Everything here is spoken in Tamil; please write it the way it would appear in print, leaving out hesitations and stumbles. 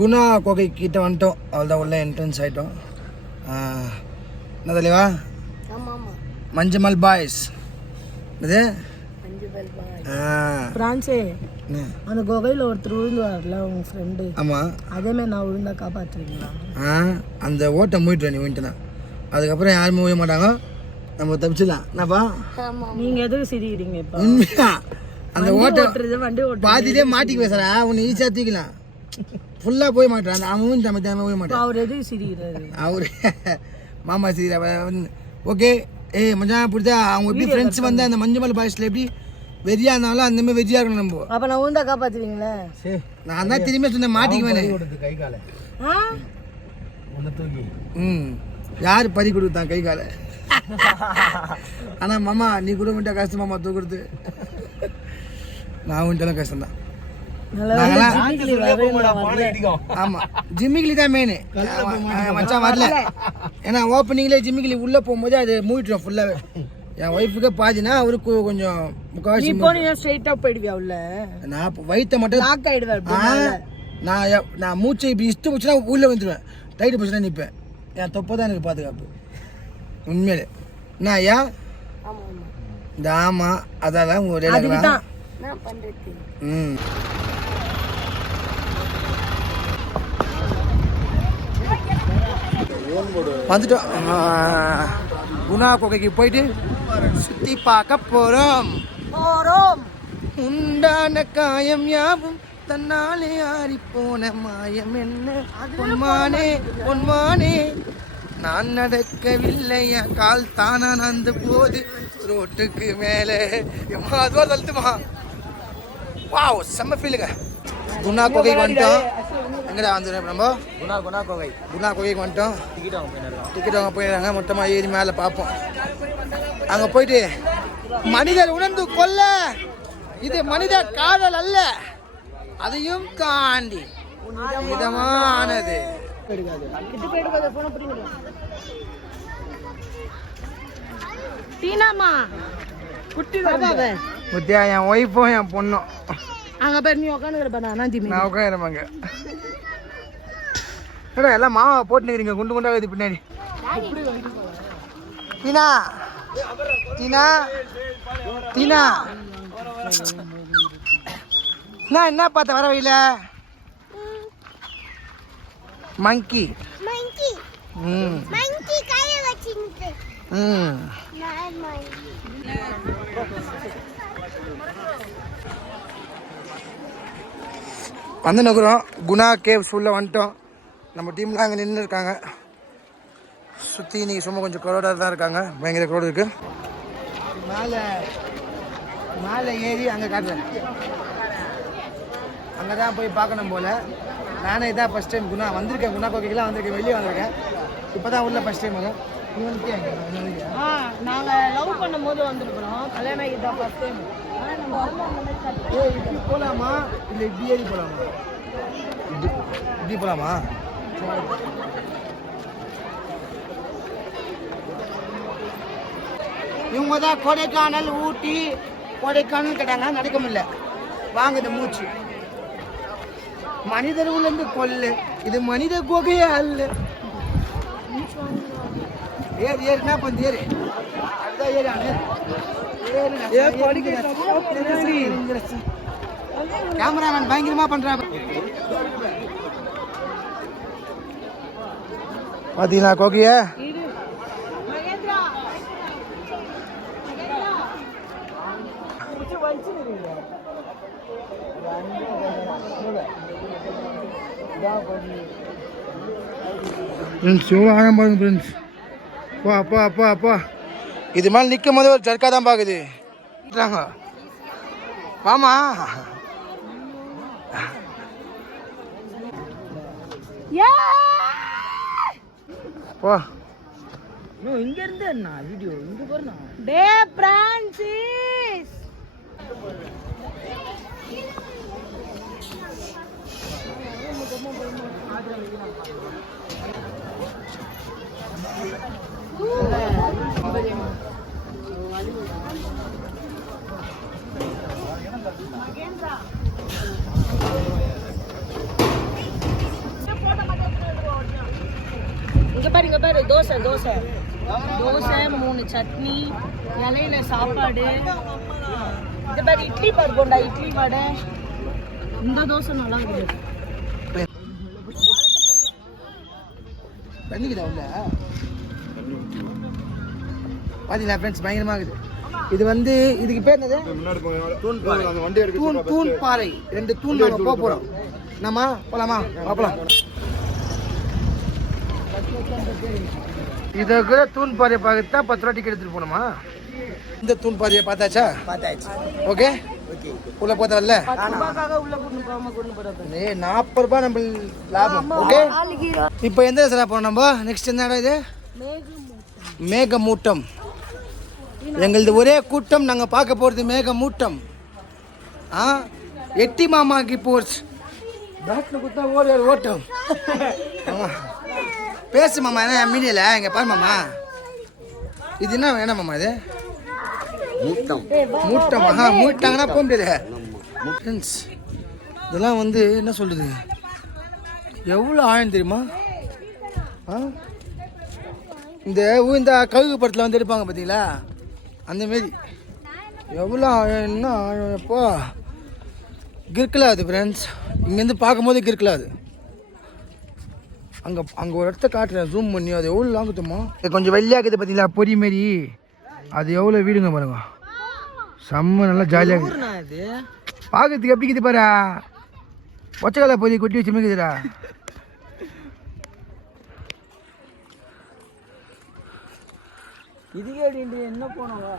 குணா கோகை கிட்ட வந்துட்டோம். அவ்வளோதான் உள்ள என்ட்ரன்ஸ் ஆகிட்டோம். என்ன தெளிவா மஞ்சமல் பாய்ஸ் இது பிரான்சே அந்த குகையில் ஒருத்தர் விழுந்து வரல உங்க ஃப்ரெண்டு. ஆமாம், அதேமாதிரி நான் விழுந்தா காப்பாற்றுவீங்களா? அந்த ஓட்டை மூயிட்டு நீ விட்டுனா அதுக்கப்புறம் யாருமே ஊய மாட்டாங்க, நம்ம தப்பிச்சிடலாம். என்னப்பா நீங்கள் எதுக்கு சிரிக்கிறீங்க இப்போ? உண்மையா அந்த ஓட்டை வண்டி ஓட்டு பாதிலே மாட்டிக்கு பேசுறா, உன்னை ஈஸியாக தூக்கலாம். ஃபுல்லாக போய் மாட்டான் அவன் தம்ம போய் மாட்டான். அவர் எதுக்கு சிரிக்கிறாரு? அவரு மாமா சிரிக்கிறா. ஓகே மஞ்சா பிடிச்சா அவங்க எப்படி ஃப்ரெண்ட்ஸ் வந்து அந்த மஞ்சள் பாய்ஸில் எப்படி வெறியா இருந்தாலும் அந்த மாதிரி வெறியா இருக்கணும் நம்ம. அப்போ நான் ஊந்தா காப்பாற்றுவீங்களே? நான் தான் திரும்பி சொன்னேன் மாட்டிக்குவேன். கை காலை யார் பறி கொடுத்தான் கை காலை? ஆனால் மாமா நீ கூட விட்டா கஷ்டம் மாமா தூக்குறது. நான் விட்டாலும் கஷ்டம்தான். ஆமா ஜிம்மிகிலி தான் மெயின் மச்சான் வரல. ஏன்னா ஓப்பனிங்ல ஜிம்மிகிலி உள்ள போகும்போது அது மூடிட்டோம் ஃபுல்லாவே. என் ஒய்ஃபுக்கே பாதினா அவருக்கு கொஞ்சம் முக்கால்வாசி ஸ்ட்ரைட்டா போயிடுவியா உள்ள? நான் வயிற்ற மட்டும் லாக் ஆயிடுவேன். நான் மூச்சை இப்படி இஷ்டம் போச்சுன்னா உள்ள வந்துடுவேன். டைட்டு போச்சுன்னா நிற்பேன். என் தொப்பை தான் எனக்கு பாதுகாப்பு உண்மையிலே. என்ன ஐயா இந்த ஆமா அதான் ஒரு வந்துட்டோம். குணா குகைக்கு போயிட்டு சுத்தி பார்க்க போறோம். உண்டான காயம் யாவும் தன்னாலே ஆறி போன மாயம் என்ன பொன்மானே பொன்மானே நான் நடக்கவில்லை என் கால் தானா நந்து போது ரோட்டுக்கு மேலே அதுவா தள்ளுமா. வாவ் செம்ம ஃபீலுங்க. குணா கோகைக்கு வந்துட்டோம். எங்கடா வந்துடும் நம்ம குணா கோகைக்கு வந்துட்டோம். டிக்கெட் வாங்க போயிடுறாங்க. மொத்தமாக ஏறி மேலே பார்ப்போம். அங்கே போயிட்டு மனிதர் உணர்ந்து கொள்ள இது மனித காதல் அல்ல, அதையும் தாண்டி மிதமானது. முத்தியா என் ஒய்ஃபும் என் பொண்ணும் அங்க பேர் நீ உட்காந்துருப்பா. நான் உட்காந்துருப்பாங்க. எல்லாம் மாவை போட்டுக்கிறீங்க குண்டு குண்டாகுது பின்னாடி. டீனா டீனா டீனா என்ன பார்த்த வர வழியில மங்கி வந்து நகுறோம். குணா கேவ்ஸ் உள்ள வந்துட்டோம். நம்ம டீம்லாம் அங்கே நின்று இருக்காங்க. சுற்றி இன்னைக்கு சும்மா கொஞ்சம் க்ரௌடாக தான் இருக்காங்க. பயங்கர க்ரௌடு இருக்கு. மேலே மேலே ஏறி அங்கே காட்டுறேன். அங்கே தான் போய் பார்க்கணும் போல். நானே இதான் ஃபஸ்ட் டைம் குணா வந்திருக்கேன். குணா கோகைக்கெலாம் வந்திருக்கேன், வெளியே வந்திருக்கேன். இப்போ தான் உள்ள ஃபஸ்ட் டைம் வரும். நீ வந்துட்டே நாங்கள் லவ் பண்ணும் போது வந்துருக்குறோம். கல்யாணம் ஆகி தான் ஃபஸ்ட் டைம். இப்படி போகலாமா இல்லை இப்படி ஏறி போகலாமா? இப்படி போகலாமா? இவங்க தான் கொடைக்கானல் ஊட்டி கொடைக்கானல் கேட்டாங்க. நடக்க முடியல, வாங்குது மூச்சு. மனிதர் உள்ளேருந்து கொல்லு, இது மனித குகையே அல்ல. ஏறு ஏறுனா கொஞ்சம் ஏறு. அதுதான் ஏறு. கேமராமேன் பயங்கரமா பண்றாங்க. பாத்தீங்களா கோகிய? இது மேலே நிற்கும் போது ஒரு ஜர்க்கா தான் பார்க்குது. வாமா போ. இங்க இருந்து என்ன வீடியோ இங்க போறனா? டே பிரான்சிஸ் இங்க பாரு தோசை 3 சட்னி இலையில சாப்பாடு. இது பாரு இட்லி பாரு போண்டா, இட்லி வடை. இந்த தோசை நல்லா இருக்குது. பண்ணிக்கிட்டா உள்ள பாத்தீங்களா ஃப்ரெண்ட்ஸ், பயங்கரமா இருக்குது. இது வந்து இதுக்கு பேர் என்னது? தூண் பாறை. 2 தூண் நம்ம போக போறோம். நம்ம போலாமா? பார்க்கலாம். இதை கூட தூண் பாறையை பார்த்துட்டா 10 ரூபா டிக்கெட் எடுத்துட்டு போனோமா? இந்த தூண் பாறையை பார்த்தாச்சா? ஓகே உள்ள போதல்ல 10 ரூபாய்க்காக உள்ள கொண்டு போறது. 40 ரூபாய் நம்ம லாபம். ஓகே இப்போ எந்த இடத்துல போறோம் நம்ம? நெக்ஸ்ட் என்ன இடம் இது? மேகமூட்டம். எங்களது ஒரே கூட்டம், நாங்கள் பார்க்க போகிறது மேகமூட்டம். எட்டி மாமாக்கு போர்ஸ் பேட்டில் கொடுத்தா ஓட்டம். ஆமாம் பேசு மாமா. என்ன மீடியில் இங்கே பாரு மாமா. இது என்ன வேணாம் மாமா? இது மூட்டம். மூட்டாங்கன்னா போக முடியாது ஃப்ரெண்ட்ஸ். இதெல்லாம் வந்து என்ன சொல்கிறது, எவ்வளோ ஆழம் தெரியுமா? இந்த கழுகு படத்தில் வந்து எடுப்பாங்க பார்த்தீங்களா, அந்தமாரி எவ்வளோ ஆழம்னா ஆழம். எப்போ கிறுக்கலாது ஃப்ரெண்ட்ஸ், இங்கேருந்து பார்க்கும்போது கிறுக்கலாது. அங்கே ஒரு இடத்த காட்டுறேன் ஜூம் பண்ணி. அது எவ்வளோ லாங்குத்துமா? கொஞ்சம் வெள்ளையாக்குது பார்த்தீங்களா, பொறி மாரி. அது எவ்வளோ வீடுங்க பாருங்க, செம்ம நல்லா ஜாலியாக இருக்குது. பார்க்கறதுக்கு எப்படி இருக்குது பாரு, ஒச்சக்கால பொறி கொட்டி வச்சு மிக்குதுடா. இதுக்கே என்ன போனோம்?